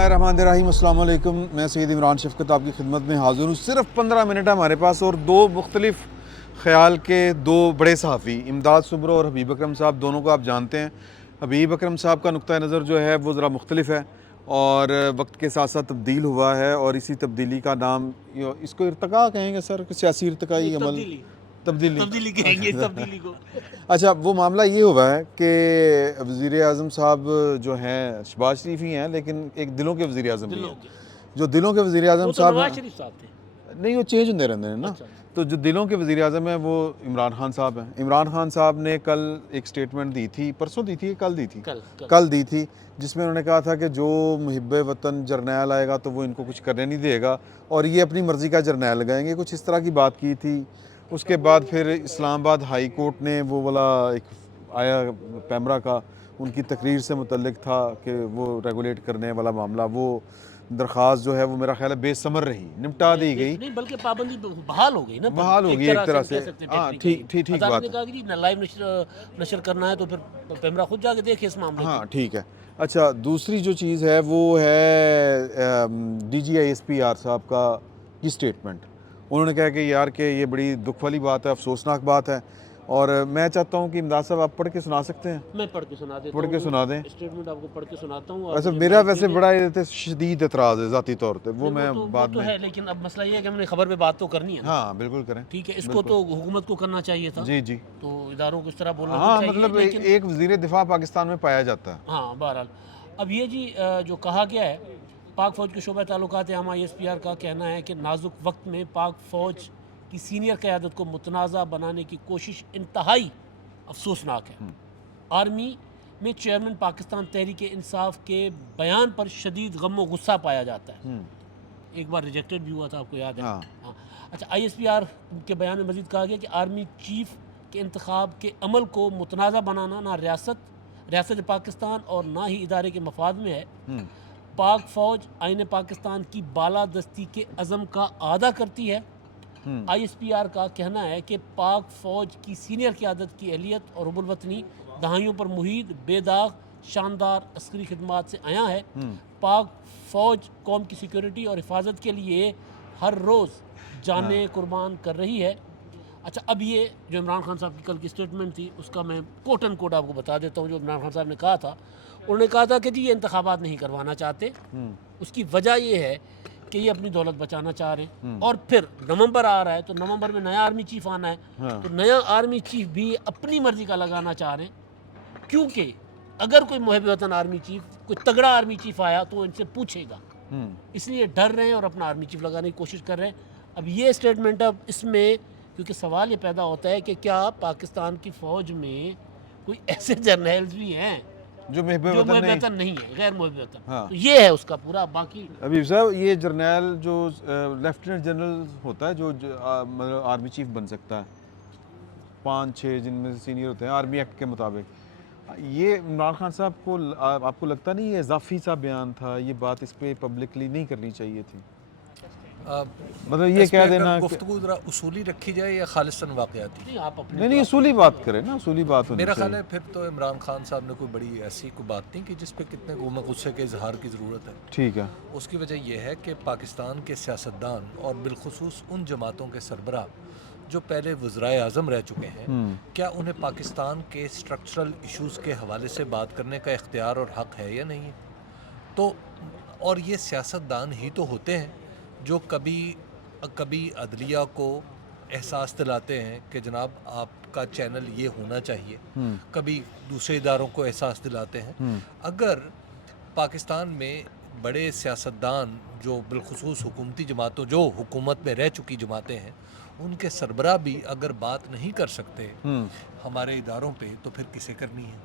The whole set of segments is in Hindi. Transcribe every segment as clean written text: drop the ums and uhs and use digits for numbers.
बिस्मिल्लाहिर्रहमानिर्रहीम, अस्सलाम वालेकुम। मैं सैयद इमरान शफ़क़त आपकी खिदमत में हाज़िर हूँ। सिर्फ 15 मिनट है हमारे पास और दो मुख्तलिफ़ ख़याल के दो बड़े सहाफ़ी इमदाद सुब्रो और हबीब अकरम साहब, दोनों को आप जानते हैं। हबीब अकरम साहब का नुक्ता नज़र जो है वो ज़रा मुख्तलिफ़ है और वक्त के साथ साथ तब्दील हुआ है और इसी तब्दीली का नाम इसको इर्तिका कहेंगे सर, सियासी इर्तिकाई अमल, तब्दीली तब्दीली कहेंगे इस तब्दीली को। अच्छा, वो मामला ये हुआ है कि वज़ीर आज़म साहब जो हैं शहबाज शरीफ ही हैं, लेकिन एक दिलों के वज़ीर आज़म भी हैं। जो दिलों के वज़ीर आज़म वो तो साहब नवाज शरीफ साहब थे। नहीं, वो चेंज होते रहते हैं ना। अच्छा। तो जो दिलों के वज़ीर आज़म हैं वो इमरान खान साहब हैं। इमरान खान साहब ने कल एक स्टेटमेंट दी थी, परसों दी थी, कल दी थी, कल दी थी, जिसमें उन्होंने कहा था कि जो मुहिब्बे वतन जर्नैल आएगा तो वो इनको कुछ करने नहीं देगा और ये अपनी मर्ज़ी का जर्नैल लगाएंगे, कुछ इस तरह की बात की थी। उसके बाद फिर इस्लामाबाद हाई कोर्ट ने वो वाला एक आया पैमरा का, उनकी तकरीर से मुतल्लिक था कि वो रेगुलेट करने वाला मामला, वो दरख्वास्त जो है वो मेरा ख्याल है बेसमर रही, निपटा दी गई, नहीं बल्कि पाबंदी बहाल हो गई ना, बहाल हो गई एक तरह से। हाँ, ठीक ठीक ठीक बात ने है। कहा कि जी लाइव नशर करना है तो फिर पैमरा खुद जाके देखे इस मामले हाँ, को। ठीक है। अच्छा, दूसरी जो चीज़ है वो है DGISP साहब का ये स्टेटमेंट। उन्होंने कहा कि यार कि ये बड़ी दुख वाली बात है, अफसोसनाक बात है और मैं चाहता हूँ कि इमदाद साहब आप पढ़ के सुना सकते हैं? मैं पढ़ के सुना देता पढ़ के हूँ, सुना दें। स्टेटमेंट आपको पढ़ के सुनाता हूँ। वैसे मेरा वैसे बड़ा शदीद एतराज़ है ज़ाती तौर पे, वो मैं बाद तो में। है, लेकिन अब मसला ये है कि हमने खबर पे बात तो करनी है ना। हाँ, बिल्कुल करें। ठीक है, इसको तो हुकूमत को करना चाहिए था। जी, जी। तो इदारों को इस तरह बोलना हाँ, नहीं चाहिए, मतलब लेकिन एक वज़ीर दिफ़ा पाकिस्तान में पाया जाता है। हाँ, बहरहाल अब ये जी जो कहा गया है, पाक फ़ौज के शोबा ताल्लुकात आमा ISPR का कहना है कि नाजुक वक्त में पाक फ़ौज की सीनियर क़यादत को मुतनाज़ा बनाने की कोशिश इंतहाई अफसोसनाक है। आर्मी में चेयरमैन पाकिस्तान तहरीक इंसाफ के बयान पर शदीद गम व गुस्सा पाया जाता है। एक बार रिजेक्टेड भी हुआ था, आपको याद है? हाँ। हाँ। अच्छा, ISPR के बयान में मज़ीद कहा गया कि आर्मी चीफ के इंतखाब के अमल को मुतनाज़ा बनाना ना रियासत पाकिस्तान और ना ही इदारे के मफाद में है। पाक फ़ौज आईन पाकिस्तान की बालादस्ती के अज़म का आदा करती है। ISPR का कहना है कि पाक फ़ौज की सीनियर क़यादत की अहलियत और हुब्बुल वतनी दहाइयों पर मुहीद बेदाग शानदार अस्करी खिदमात से आया है। पाक फ़ौज कौम की सिक्योरिटी और हिफाजत के लिए हर रोज़ जाने कुर्बान कर रही है। अच्छा, अब ये जो इमरान खान साहब की कल की स्टेटमेंट थी, उसका मैं कोट एंड कोट आपको बता देता हूँ। जो इमरान खान साहब ने कहा था, उन्होंने कहा था कि जी ये इंतखाबात नहीं करवाना चाहते। उसकी वजह ये है कि ये अपनी दौलत बचाना चाह रहे हैं और फिर नवंबर आ रहा है तो नवंबर में नया आर्मी चीफ आना है। हाँ। तो नया आर्मी चीफ भी अपनी मर्जी का लगाना चाह रहे हैं, क्योंकि अगर कोई मुहिब वतन आर्मी चीफ, कोई तगड़ा आर्मी चीफ आया तो इनसे पूछेगा, इसलिए डर रहे हैं और अपना आर्मी चीफ लगाने की कोशिश कर रहे हैं। अब ये स्टेटमेंट, अब इसमें क्योंकि सवाल ये पैदा होता है कि क्या पाकिस्तान की फ़ौज में कोई ऐसे जर्नल्स भी हैं जो मुहिब जो वतन मुहिब नहीं। वतन नहीं है, गैर मुहिब वतन। हाँ। तो ये है उसका पूरा। बाकी अभी साहब, ये जर्नैल जो लेफ्टिनेंट जनरल होता है जो मतलब आर्मी चीफ बन सकता है, 5-6 जिनमें से सीनियर होते हैं आर्मी एक्ट के मुताबिक, ये इमरान खान साहब को आपको लगता नहीं ये इजाफी सा बयान था, ये बात इस पर पब्लिकली नहीं करनी चाहिए थी? मतलब ये कह देना गुफ्तगू ज़रा उसूली रखी जाए या खालिस्तान वाक़याती? नहीं, आप अपने नहीं, असूली बात करें ना, असूली बात होनी मेरा ख्याल चाहिए। है फिर तो इमरान खान साहब ने कोई बड़ी ऐसी कोई बात नहीं की जिस पे कितने गुस्से के इजहार की ज़रूरत है। ठीक है। उसकी वजह यह है कि पाकिस्तान के सियासतदान और बिलखुसूस उन जमातों के सरबराह जो पहले वज़राए आज़म रह चुके हैं, क्या उन्हें पाकिस्तान के स्ट्रक्चरल इशूज़ के हवाले से बात करने का इख्तियार और हक़ है या नहीं है? तो और ये सियासतदान ही तो होते हैं जो कभी अदलिया को एहसास दिलाते हैं कि जनाब आपका चैनल ये होना चाहिए, कभी दूसरे इदारों को एहसास दिलाते हैं। अगर पाकिस्तान में बड़े सियासतदान जो बिलखुसूस हुकूमती जमातों, जो हुकूमत में रह चुकी जमातें हैं, उनके सरबराह भी अगर बात नहीं कर सकते हमारे इदारों पे, तो फिर किसे करनी है?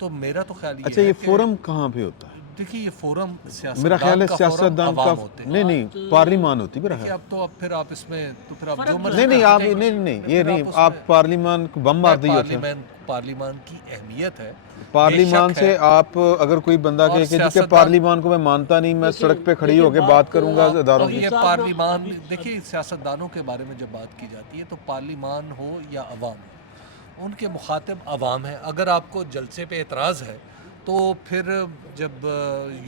तो मेरा तो ख्याल अच्छा, ये फोरम कहाँ पे होता है? देखिए, ये फोरम मेरा ख्याल है सियासतदान का होते हैं। नहीं, पार्लिमान होती है मेरा ख्याल। अब तो फिर आप इसमें तो फिर आप जो नहीं, आप नहीं, ये नहीं, आप पार्लिमान को बम मार दिए थे। पार्लिमान की अहमियत है। पार्लिमान से आप अगर कोई बंदा कहे कि पार्लिमान को मैं मानता नहीं, मैं सड़क पे खड़ी होकर बात करूंगा इदारों की। ये पार्लिमान, देखिए सियासतदानों के बारे में जब बात की जाती है तो पार्लिमान हो या अवाम, उनके मुखातिब अवाम है। अगर आपको जलसे पे एतराज़ है तो फिर जब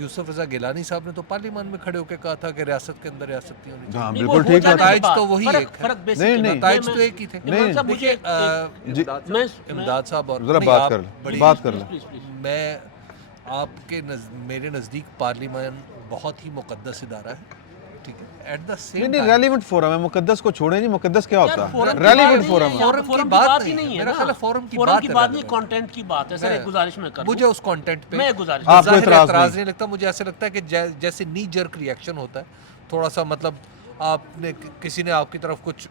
यूसुफ रज़ा गिलानी साहब ने तो पार्लियामान में खड़े होकर कहा था कि रियासत के अंदर रियासत नहीं होनी चाहिए। हाँ नहीं, बिल्कुल वो हो ठीक जाने है। के नताइज बाद तो वही फर्क एक है। फर्क बेसिक नहीं, है। नहीं। नताइज मैं- तो एक ही थे। इमरान साहब मुझे देखिए इमदाद साहब और जरा नहीं, बात आप कर बड़ी- ले, बात कर ले। प्लीज प्लीज मैं आपके मेरे नज़दीक पार्लियामान बहुत ही मुकद्दस इदारा है, ठीक है। एट द नहीं सेम नहीं, रेलिवेंट फोरम है, मुकद्दस को छोड़े नहीं, मुकद्दस क्या होता है? रेलिवेंट फोरम है। फोरम की बात नहीं है, मेरा ख्याल है फोरम की बात नहीं, है, कंटेंट की बात है। सर एक गुजारिश में कर मुझे उस कंटेंट पे मैं गुजारिश आपको ज़ाहिर एतराज़ एतराज़ नहीं लगता। मुझे ऐसे लगता है कि जैसे नी जर्क रिएक्शन होता है, थोड़ा सा मतलब आपने किसी ने आपकी तरफ कुछ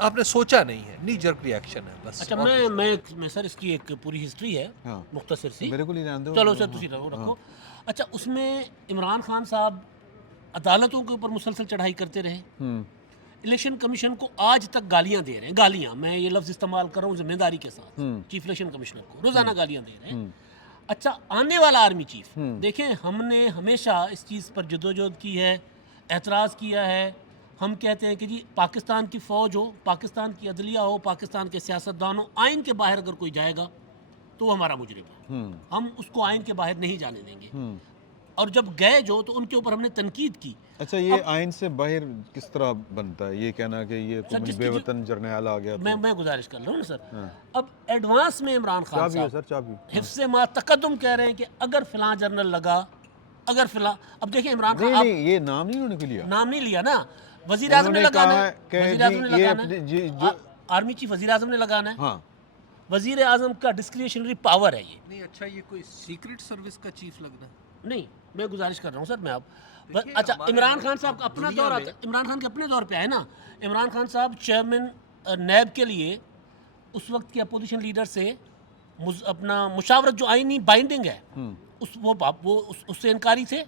आपने सोचा नहीं है, नी जर्क रिएक्शन है बस। अच्छा, और मैं सर इसकी एक पूरी हिस्ट्री है हाँ। मुख्तसर सी। मेरे को नहीं जानते हो। चलो सर तुसी रखो। अच्छा, उसमें इमरान खान साहब अदालतों के ऊपर मुसलसल चढ़ाई करते रहे। इलेक्शन कमीशन को आज तक गालियां दे रहे हैं। गालियां, मैं ये लफ्ज़ इस्तेमाल कर रहा हूँ जिम्मेदारी के साथ। चीफ इलेक्शन कमिश्नर को रोज़ाना गालियां दे रहे हैं। अच्छा, आने वाला आर्मी चीफ, देखें हमने हमेशा इस चीज़ पर जदोजहद की है, एतराज़ किया है। हम कहते हैं कि जी पाकिस्तान की फ़ौज हो, पाकिस्तान की अदलिया हो, पाकिस्तान के सियासतदान हो, आइन के बाहर अगर कोई जाएगा तो वो हमारा मुजरिम है। हम उसको आइन के बाहर नहीं जाने देंगे। और जब गए जो तो उनके ऊपर हमने तनकीद की। अच्छा, ये आइन से बाहर किस तरह बनता है? ये कहना कि ये सर, जिसकी बेवतन जर्नैल आ गया तो मैं गुजारिश कर रहा हूँ ना सर। अब एडवांस में इमरान खान चाबी हो साहब सर, चाबी। हिफ्ज़ मा तकद्दुम कह रहे हैं कि अगर फिलहाल जनरल लगा, अगर फिलहाल, अब देखिए इमरान नहीं खान नहीं, ये नाम नहीं उन्होंने लिया। नाम नहीं लिया ना, वजीर आजम ने उन्होंने लगाना कहा है, कि वजीर आजम ने जी, ये लगाना अपने- है, जी, जो- आर्मी चीफ वजीर आजम ने लगाना है। हाँ, वजीर आजम का डिस्क्रिशनरी पावर है ये। नहीं, अच्छा ये कोई सीक्रेट सर्विस का चीफ लगना नहीं, मैं गुजारिश कर रहा हूँ सर, मैं आप देखिए, अच्छा, हमारे इमरान खान साहब का अपना दुनिया दौर में- आता है। इमरान खान के अपने दौर पे आए ना। इमरान खान साहब चेयरमैन नैब के लिए उस वक्त के अपोजिशन लीडर से अपना मुशावरत जो आईनी बाइंडिंग है उससे इनकारी थे।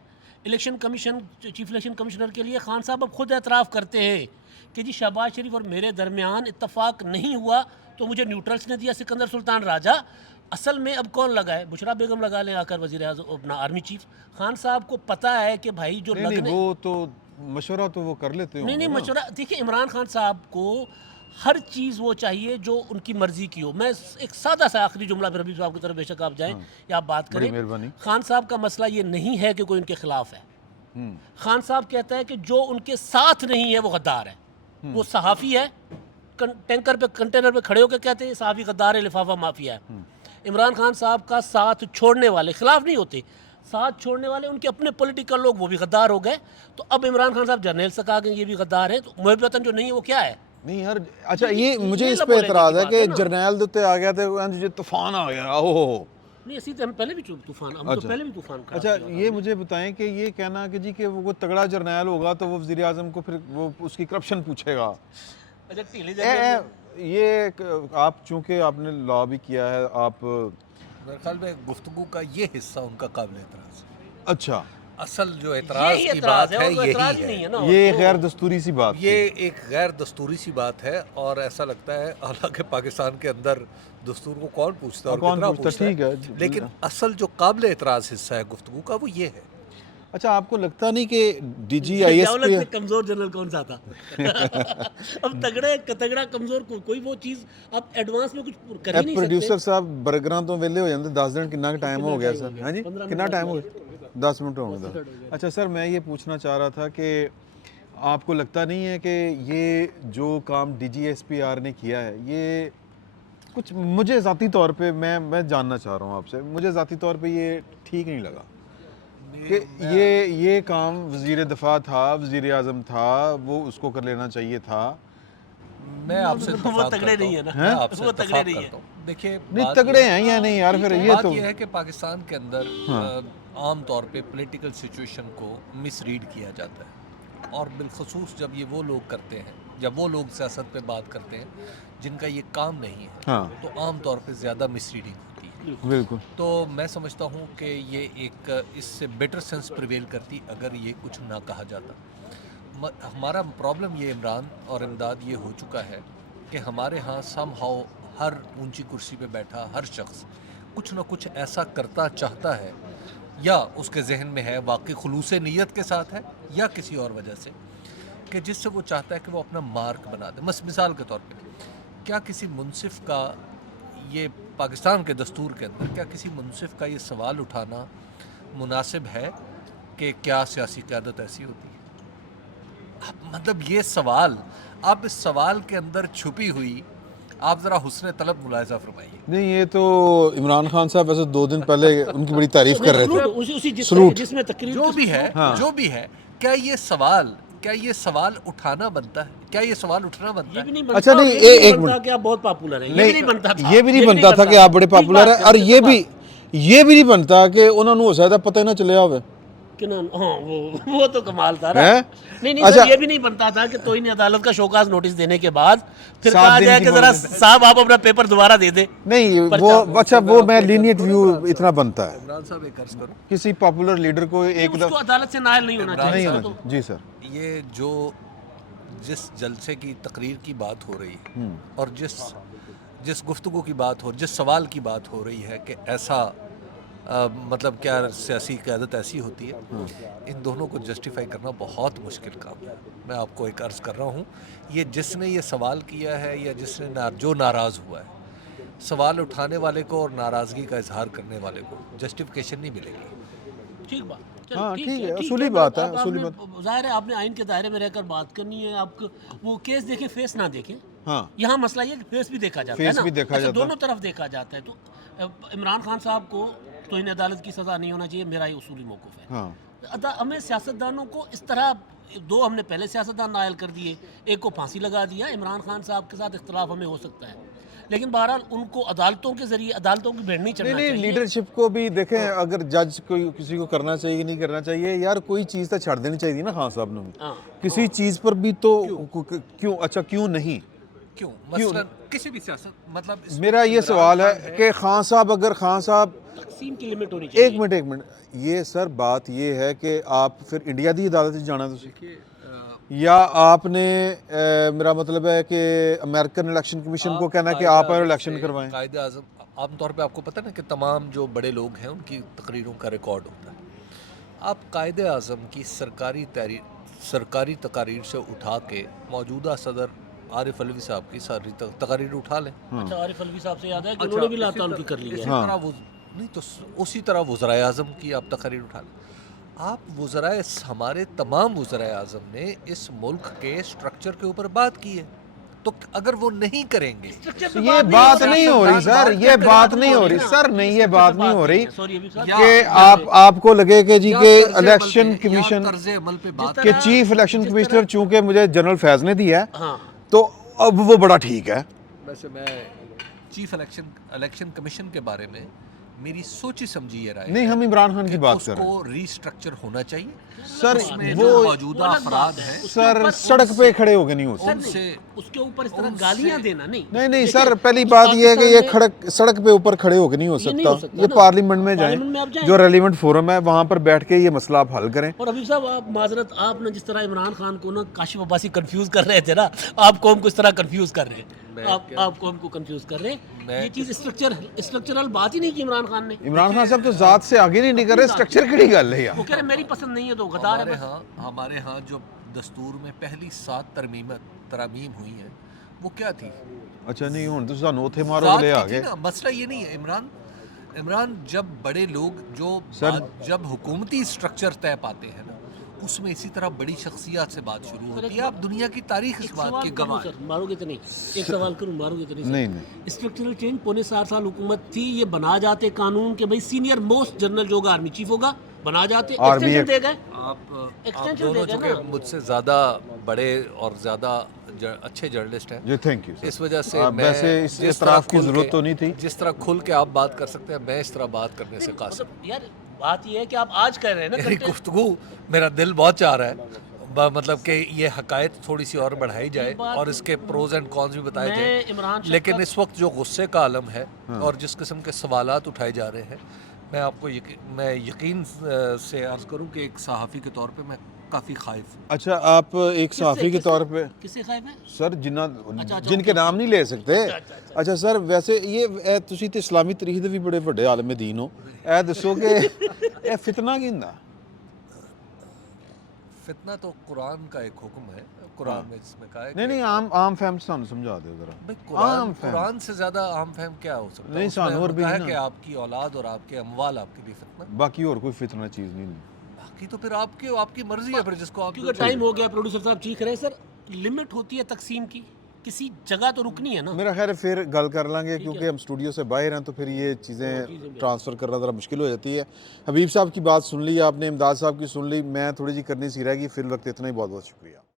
Election commission, chief election commissioner के लिए खान साहब अब खुद एतराफ़ करते हैं कि जी शहबाज शरीफ और मेरे दरमियान इत्तफाक नहीं हुआ तो मुझे न्यूट्रल्स ने दिया, सिकंदर सुल्तान राजा। असल में अब कौन लगा है? बुशरा बेगम लगा लें आकर वज़ीर आज़म अपना आर्मी चीफ। खान साहब को पता है कि भाई जो नहीं नहीं, लगने वो तो मशवरा तो वो कर लेते हो। नहीं मशवरा, देखिए इमरान खान साहब को हर चीज़ वो चाहिए जो उनकी मर्ज़ी की हो। मैं एक सादा सा आखिरी जुमला फिर अभी साहब की तरफ बेशक आप जाएं या आप बात बड़ी करें। मेहरबानी। खान साहब का मसला ये नहीं है कि कोई उनके ख़िलाफ़ है। खान साहब कहता है कि जो उनके साथ नहीं है वो गद्दार है। वो सहाफ़ी है, टैंकर पे कंटेनर पे खड़े होकर कहते हैं सहाफ़ी गद्दार है, लिफाफा माफिया है। इमरान खान साहब का साथ छोड़ने वाले खिलाफ नहीं होते, साथ छोड़ने वाले उनके अपने पॉलिटिकल लोग, वो भी गद्दार हो गए। तो अब इमरान खान साहब जर्नल से कहा गए ये भी गद्दार है, तो मुहब वतन जो नहीं है वो क्या है? नहीं यार, अच्छा ये मुझे ये इस लब पे बोलने की एतराज़ है बात है कि ना। जर्नैल दे उत्ते आ गया थे, ये तूफान आ गया। ओहो, नहीं, इसी तो हम पहले भी तूफान, हम तो अच्छा। पहले भी तूफान का अच्छा ये मुझे बताएं कि ये कहना कि जी कि वो तगड़ा जर्नैल होगा तो वो वज़ीर आज़म को फिर वो उसकी करप्शन पूछेगा। अच्छा, ढीले ये आप चूंकि आपने लॉ भी किया है, आप मेरे ख्याल में गुफ्तगू का ये हिस्सा उनका काबिल एतराज़ है। अच्छा, असल जो यही एतराज़ की एतराज़ बात है, है और वो एतराज़ ही यही नहीं है। है ना। ये और गैर दस्तूरी सी बात ये थी। एक गैर दस्तूरी सी बात है और ऐसा लगता है हालांकि पाकिस्तान के अंदर दस्तूर को कौन पूछता है और कौन कितना पूछता, पूछता ठीक है। लेकिन असल जो काबिल एतराज़ हिस्सा है गुफ्तगू का वो ये है। अच्छा, आपको लगता नहीं कि दौलत से DGISP कमजोर जनरल कौन सा था? अब तगड़ा कमजोर कोई वो चीज आप एडवांस में कुछ कर ही नहीं प्रोड्यूसर सकते। साहब बर्गरां तो वेले हो जाते 10 दिन, कितना टाइम हो गया सर? हाँ जी, 15 कितना मिनट टाइम हो गया? 10 मिनट हो गए। अच्छा सर, मैं ये पूछना चाह रहा था कि आपको लगता नहीं है कि ये जो काम DGSPR ने किया है, ये कुछ मुझे ज़ाती तौर पे मैं जानना चाह रहा हूँ आपसे, मुझे ज़ाती तौर पे ये ठीक नहीं लगा कि ये काम वज़ीर दिफा था, वज़ीर आज़म था, वो उसको कर लेना चाहिए था। मैं आपसे वो इत्तेफाक तगड़े करता नहीं हूं। है ना। मैं आपसे वो तगड़े इत्तेफाक नहीं है। करता हूं। देखिए नहीं बात तगड़े ये- हैं या नहीं यार, फिर ये बात तो ये है कि पाकिस्तान के अंदर आम तौर पे पॉलिटिकल सिचुएशन को मिसरीड किया जाता है और बिलखसूस जब ये वो लोग करते हैं, जब वो लोग सियासत पे बात करते हैं जिनका ये काम नहीं है, हाँ तो आम तौर पे ज़्यादा मिसरीडिंग होती है। बिल्कुल। तो मैं समझता हूँ कि ये एक इससे बेटर सेंस प्रिवेल करती अगर ये कुछ ना कहा जाता। हमारा प्रॉब्लम ये इमरान और इमदाद ये हो चुका है कि हमारे यहाँ समहाउ हर ऊंची कुर्सी पे बैठा हर शख्स कुछ ना कुछ ऐसा करता चाहता है, या उसके जहन में है, वाकई खुलूस नीयत के साथ है या किसी और वजह से, कि जिससे वो चाहता है कि वो अपना मार्क बना दे। मिसाल के तौर पे क्या किसी मुनसिफ का ये पाकिस्तान के दस्तूर के अंदर क्या किसी मुनसिफ का ये सवाल उठाना मुनासिब है कि क्या सियासी क़यादत ऐसी होती है? मतलब ये सवाल, आप इस सवाल के अंदर छुपी हुई आप ज़रा हुस्न तलब मुलाहिज़ा फरमाइए। नहीं, ये तो इमरान खान साहब वैसे 2 दिन पहले उनकी बड़ी तारीफ कर रहे थे। उसी सलूट। जिसमें तकरीर जो भी है, हाँ। जो भी है, क्या ये सवाल उठाना बनता है? क्या ये सवाल उठना बनता ये है? भी नहीं बनता, अच्छा, नहीं, और ये भी नहीं एक बनता मिनट। कि आप बहुत पॉपुलर हैं, ये नहीं, भी नहीं बनता था, ये भी नहीं बनता था कि आप बड़े ठीक पॉपुलर बात हैं, और है, ये ठीक भी नहीं बनता कि उन्होंने हो सकता पता ही ना चलिया होवे। कि ना, हाँ, वो तो कमाल था ना। हैं? नहीं अच्छा। सर, ये भी नहीं बनता था कि तोहिन अदालत का शोकाज नोटिस देने के बाद फिर 7 कहा दिन जाए की कि जरा मोहलत। साहब आप अपना पेपर दोबारा दे दे। नहीं, पर्चा। वो अच्छा, वो मैं लीनियट व्यू इतना बनता है इमरान साहब एक अर्ज करूं, किसी पॉपुलर लीडर को एक उसको अदालत से नायल नहीं होना नहीं चाहिए होना सर, तो चाहिए। जी सर। ये जो जिस जलसे की तकरीर की बात हो रही है और जिस गुफ्तगू की बात हो, जिस सवाल की बात हो रही है कि ऐसा मतलब क्या सियासी क़यादत ऐसी होती है, इन दोनों को जस्टिफाई करना बहुत मुश्किल काम है। मैं आपको एक अर्ज़ कर रहा हूँ, ये जिसने ये सवाल किया है या जिसने जो नाराज़ हुआ है, सवाल उठाने वाले को और नाराज़गी का इजहार करने वाले को जस्टिफिकेशन नहीं मिलेगी। ठीक बात। चलो, हाँ, ठीक है, ठीक असूली बात है, अब असूली आपने- जाहिर है आपने आइन के दायरे में रहकर बात करनी है, आपको वो केस देखें, फेस ना देखें। हाँ, यहाँ मसला ये कि फेस भी देखा जाता है फेस ना, भी देखा अच्छा, जाता है। दोनों तरफ देखा जाता है। तो इमरान खान साहब को तौहीन अदालत की सज़ा नहीं होना चाहिए, मेरा ये उसूली मौक़िफ़ है। हाँ, हमें सियासतदानों को इस तरह, 2 हमने पहले सियासतदान नायल कर दिए, एक को फांसी लगा दिया। इमरान खान साहब के साथ इख्तलाफ हमें हो सकता है, लेकिन बहरहाल उनको अदालतों के ज़रिए अदालतों की भेड़ नहीं चढ़ना नहीं, चाहिए। लीडरशिप को भी देखें, अगर जज कोई किसी को करना चाहिए कि नहीं करना चाहिए, यार कोई चीज़ तो छड़ देनी चाहिए ना खान साहब ने भी। हाँ, किसी चीज़ पर भी तो क्यों, अच्छा क्यों नहीं? क्यों? मसलन किसी भी सियासत, मतलब इसमें मेरा ये इमरान सवाल है खान कि खान साहब, अगर खान साहब, तकसीम की लिमिट होनी चाहिए। एक मिनट, ये सर बात ये है कि आप फिर इंडिया की अदालत च जाना तुसी, या आपने मेरा मतलब है कि अमेरिकन इलेक्शन कमीशन को कहना है कि आप इलेक्शन करवाएं। कायदे आज़म आमतौर पे आपको पता है ना कि तमाम जो बड़े लोग हैं उनकी तकरीरों का रिकॉर्ड होता है। आप कायदे आज़म की सरकारी तकारीर से उठा के मौजूदा सदर आरिफ अलवी साहब की सारी तकारीर उठा लें। अच्छा, आरिफ अलवी साहब से याद है कि उन्होंने भी लाताल की कर ली है। इसी तरह वो नहीं तो उसी तरह वज़राए आज़म की आप तकरीर उठा लें। हमारे तमाम वज़राए आज़म ने इस मुल्क के स्ट्रक्चर के ऊपर बात की है, तो अगर वो नहीं करेंगे ये बात नहीं हो रही सर, ये बात नहीं हो रही सर, नहीं, ये बात नहीं हो रही कि आपको लगे कि जी के इलेक्शन कमीशन तर्ज़-ए-अमल पे बात के चीफ इलेक्शन कमिश्नर चूंकि मुझे जनरल फैज ने दिया है, हाँ, तो अब वो बड़ा ठीक है। वैसे मैं चीफ इलेक्शन कमीशन के बारे में मेरी सोची समझी ये राय नहीं, है हम इमरान खान कि की बात कर रहे हैं उसको रीस्ट्रक्चर होना चाहिए। सर। उसमें वो जो मौजूदा अफराद हैं सर सड़क पे खड़े हो गए नहीं हो सकते। उनसे उसके ऊपर इस तरह गालियां देना नहीं। नहीं सर, पहली बात ये है कि ये सड़क पे ऊपर खड़े होकर नहीं हो ये नहीं हो सकता। सकता ये ना। पार्लियामेंट में पार्लियामेंट में आप जाएं, जाएं। जो रेलिवेंट फोरम है वहां पर बैठ के ये मसला आप हल करें। और अभी साहब, आप माजरत, आप ना जिस तरह इमरान खान को ना काशिफ अब्बासी कंफ्यूज कर रहे थे ना, आप कौम को इस तरह कंफ्यूज कर रहे हैं। आप कौम को कंफ्यूज कर रहे हैं। ये चीज़ स्ट्रक्चरल बात ही नहीं की इमरान खान ने। इमरान खान साहब तो जात से आगे नहीं निकल रहे, स्ट्रक्चर की गल है यार। वो कह रहे मेरी पसंद नहीं है तो गद्दार है। हमारे यहाँ जो दस्तूर में पहली 7 तरमीम हुई हैं वो क्या थी? अच्छा, नहीं हुन तो सानू उथे मारो ज़ात ले की आ थी गए। ना। मसला ये नहीं है। इमरान जब बड़े लोग जब हुकूमती स्ट्रक्चर तय पाते हैं ना, उसमें इसी तरह बड़ी शख्सियत से बात शुरू होती है। आप दुनिया की तारीख इस बात की गवाह हैं। मारोगे तो नहीं, एक सवाल करूं, मारोगे तो नहीं? नहीं। स्ट्रक्चरल चेंज 4.5 साल हुकूमत थी, ये बना जाते कानून के भाई सीनियर मोस्ट जनरल जो होगा आर्मी चीफ होगा, बना जाते, एक्सटेंशन दे गए। आप एक्सटेंशन दोनों दे गए चूंकि ना। मुझसे ज़्यादा बड़े और ज़्यादा अच्छे जर्नलिस्ट हैं, जी, थैंक यू। इस वजह से मैं वैसे इस जिस तरह इतराफ़ की खुल ज़रूरत के- तो नहीं थी। जिस तरह खुल के आप बात कर सकते हैं, मैं इस तरह बात करने से कासिर। मतलब यार बात ये है कि आप आज कह रहे हैं ना मेरी content- गुफ्तगू, मेरा दिल बहुत चाह रहा है मतलब कि ये हकायत थोड़ी सी और बढ़ाई जाए और इसके प्रोज एंड कॉन्स भी बताए मैं जाए। इमरान शाह लेकिन का- इस वक्त जो गुस्से का आलम है और जिस किस्म के सवालात उठाए जा रहे हैं, मैं आपको मैं यकीन से अर्ज़ करूं कि एक सहाफ़ी के तौर पे मैं काफ़ी खाइफ हूँ। अच्छा, आप एक सहाफ़ी के तौर पे किससे खाइफ है? सर अच्छा, जिनके नाम नहीं ले सकते। अच्छा सर, वैसे ये तुसी ते इस्लामी तरीख दे भी बड़े बड़े आलम दीन हो, ए दसो कि ए फितना की हुंदा? फितना तो कुरान का एक हुक्म है, कुरान में जिसमें कहा है नहीं कि नहीं आम फहम सानू समझा दो जरा भाई कुरान आम फहम कुरान से ज्यादा आम फहम क्या हो सकता है? नहीं, उसमें सानू और भी कहा है ना। कि आपकी औलाद और आपके अमवाल आपके लिए फितना, बाकी और कोई फितना चीज़ नहीं। बाकी तो फिर आपकी मर्जी है, फिर जिसको आप क्योंकि टाइम हो गया, प्रोड्यूसर साहब चीख रहे हैं सर, लिमिट होती है तकसीम की, किसी जगह तो रुकनी है ना। मेरा ख्याल है फिर गल कर लांगे, क्योंकि हम स्टूडियो से बाहर हैं तो फिर ये चीज़ें ट्रांसफ़र करना ज़रा मुश्किल हो जाती है। हबीब साहब की बात सुन ली आपने, इमदाद साहब की सुन ली, मैं थोड़ी जी करनी सी रहेगी, फिर वक्त इतना ही। बहुत बहुत शुक्रिया।